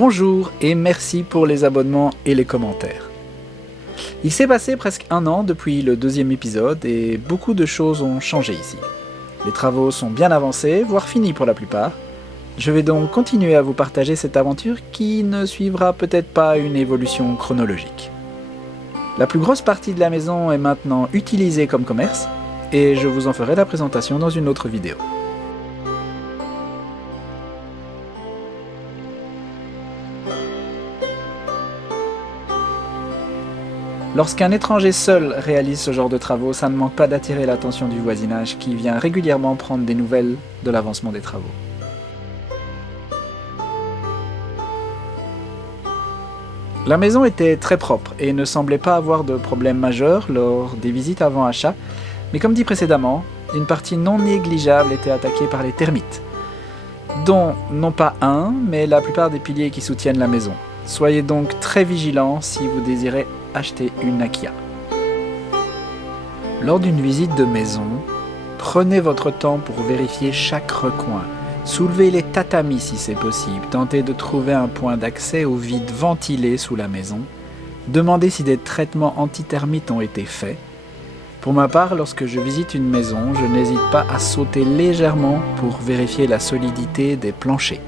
Bonjour et merci pour les abonnements et les commentaires. Il s'est passé presque 1 an depuis le 2e épisode et beaucoup de choses ont changé ici. Les travaux sont bien avancés, voire finis pour la plupart. Je vais donc continuer à vous partager cette aventure qui ne suivra peut-être pas une évolution chronologique. La plus grosse partie de la maison est maintenant utilisée comme commerce et je vous en ferai la présentation dans une autre vidéo. Lorsqu'un étranger seul réalise ce genre de travaux, ça ne manque pas d'attirer l'attention du voisinage qui vient régulièrement prendre des nouvelles de l'avancement des travaux. La maison était très propre et ne semblait pas avoir de problème majeur lors des visites avant achat, mais comme dit précédemment, une partie non négligeable était attaquée par les termites, dont non pas un, mais la plupart des piliers qui soutiennent la maison. Soyez donc très vigilants si vous désirez acheter une Akia. Lors d'une visite de maison, prenez votre temps pour vérifier chaque recoin. Soulevez les tatamis si c'est possible. Tentez de trouver un point d'accès au vide ventilé sous la maison. Demandez si des traitements anti-termites ont été faits. Pour ma part, lorsque je visite une maison, je n'hésite pas à sauter légèrement pour vérifier la solidité des planchers.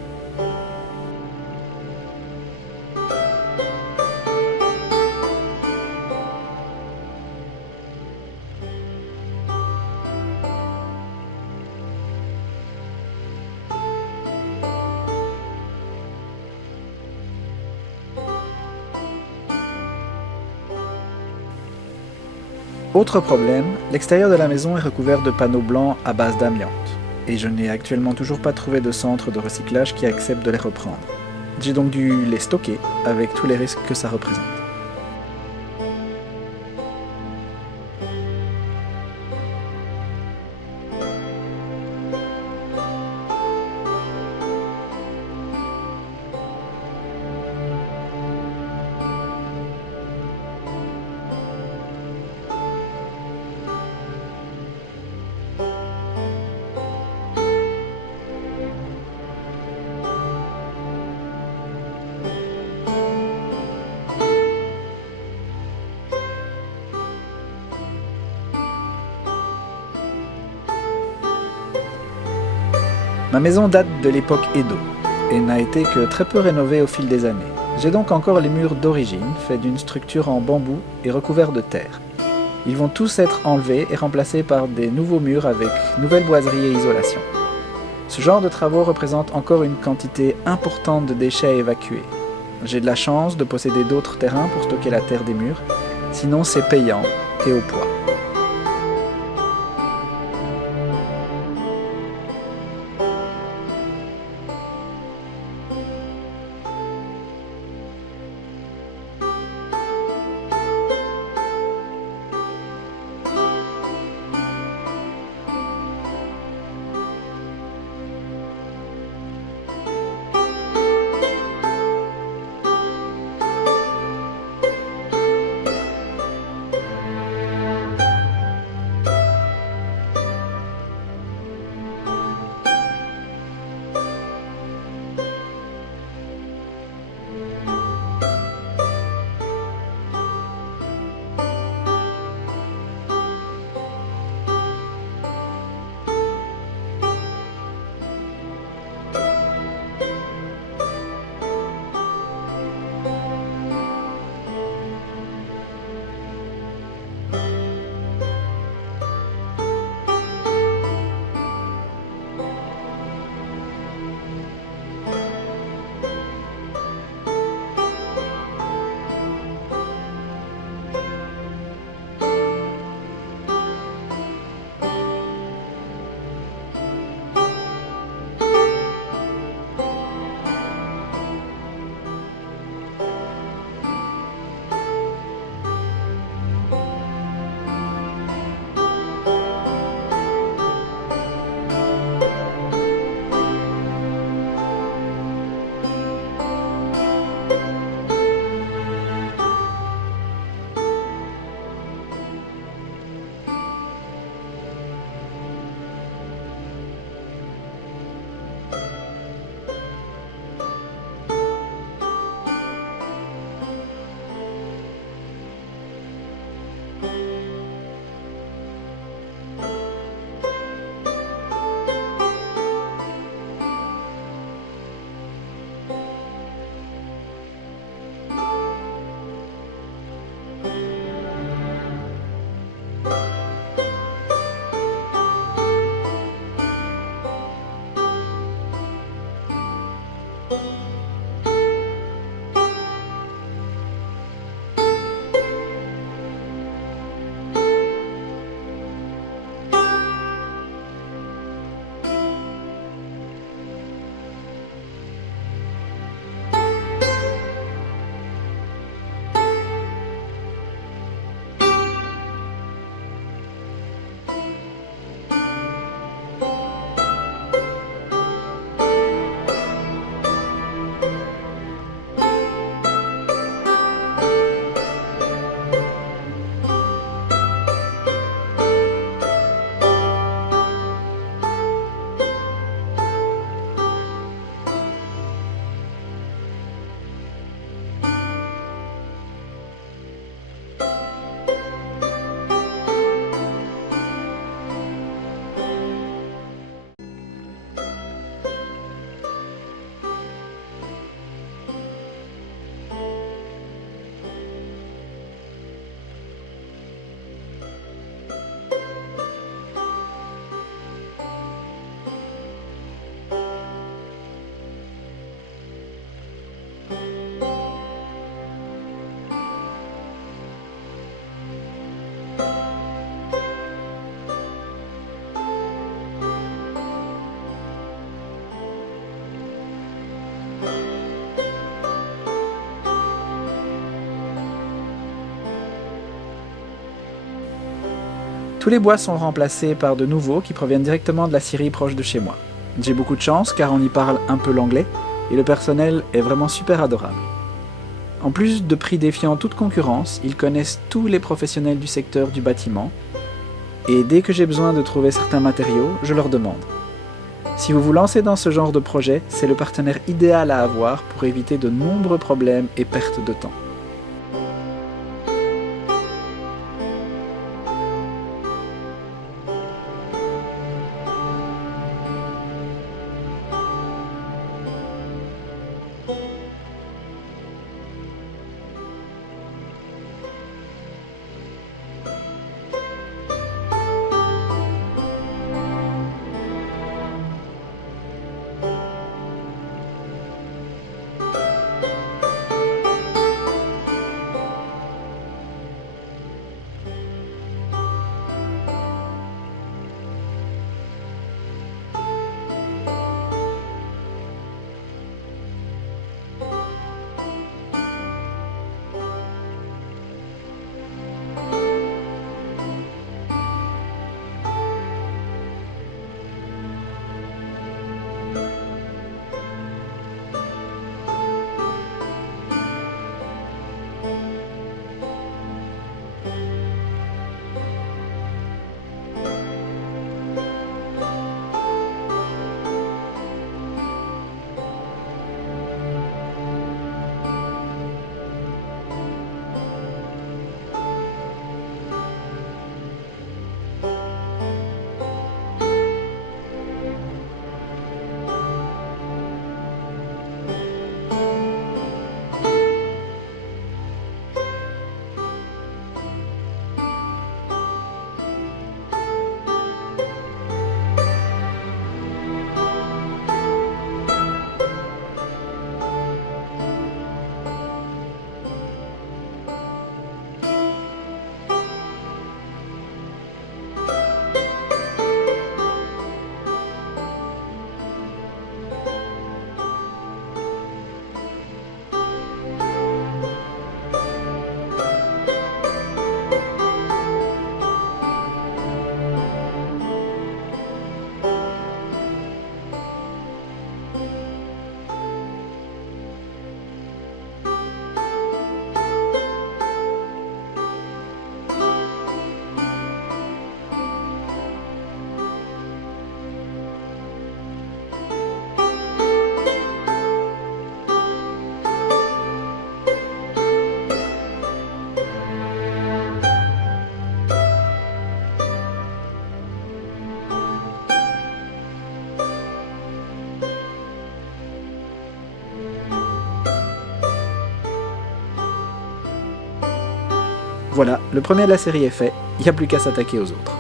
Autre problème, l'extérieur de la maison est recouvert de panneaux blancs à base d'amiante, et je n'ai actuellement toujours pas trouvé de centre de recyclage qui accepte de les reprendre. J'ai donc dû les stocker avec tous les risques que ça représente. Ma maison date de l'époque Edo et n'a été que très peu rénovée au fil des années. J'ai donc encore les murs d'origine, faits d'une structure en bambou et recouverts de terre. Ils vont tous être enlevés et remplacés par des nouveaux murs avec nouvelles boiseries et isolation. Ce genre de travaux représente encore une quantité importante de déchets à évacuer. J'ai de la chance de posséder d'autres terrains pour stocker la terre des murs, sinon c'est payant et au poids. Tous les bois sont remplacés par de nouveaux qui proviennent directement de la Syrie proche de chez moi. J'ai beaucoup de chance car on y parle un peu l'anglais et le personnel est vraiment super adorable. En plus de prix défiant toute concurrence, ils connaissent tous les professionnels du secteur du bâtiment et dès que j'ai besoin de trouver certains matériaux, je leur demande. Si vous vous lancez dans ce genre de projet, c'est le partenaire idéal à avoir pour éviter de nombreux problèmes et pertes de temps. Voilà, le premier de la série est fait, il n'y a plus qu'à s'attaquer aux autres.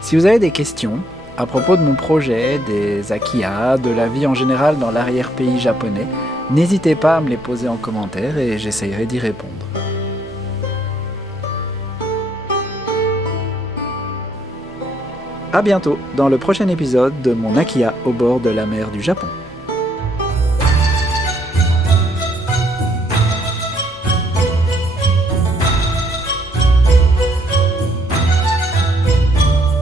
Si vous avez des questions à propos de mon projet, des Akiha, de la vie en général dans l'arrière-pays japonais, n'hésitez pas à me les poser en commentaire et j'essayerai d'y répondre. A bientôt dans le prochain épisode de mon Akiha au bord de la mer du Japon.